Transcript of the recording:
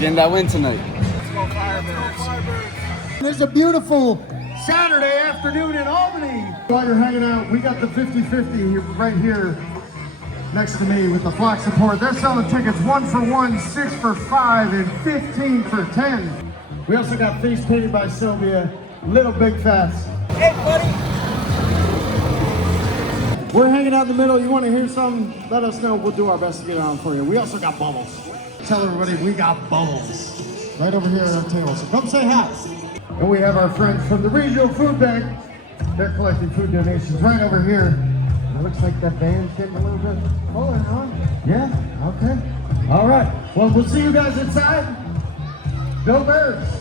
getting that win tonight. It's a beautiful Saturday afternoon in Albany. While you're hanging out, we got the 50-50 right here next to me with the Flock support. They're selling tickets 1 for 1, 6 for 5, and 15 for 10. We also got Face Painted by Sylvia, Little Big Fats. Hey, buddy. We're hanging out in the middle. You want to hear something? Let us know. We'll do our best to get it on for you. We also got bubbles. Tell everybody we got bubbles right over here at our table. So come say hi. And we have our friends from the Regional Food Bank. They're collecting food donations right over here. It looks like that band's getting a little bit fuller, huh? Yeah? Okay. All right. Well, we'll see you guys inside. Go Birds.